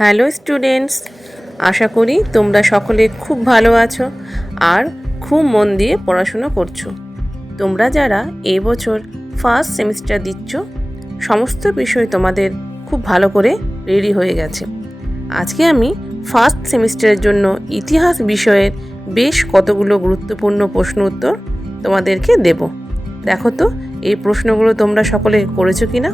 Hello students, আশা করি তোমরা সকলে খুব ভালো আছো আর খুব মন দিয়ে পড়াশোনা করছো। তোমরা যারা এই বছর ফার্স্ট সেমিস্টার দিচ্ছ, সমস্ত বিষয় তোমাদের খুব ভালো করে রেডি হয়ে গেছে। আজকে আমি ফার্স্ট সেমিস্টারের জন্য ইতিহাস বিষয়ের বেশ কতগুলো গুরুত্বপূর্ণ প্রশ্ন উত্তর তোমাদেরকে দেব। দেখো তো এই প্রশ্নগুলো তোমরা সকলে করেছো কি না।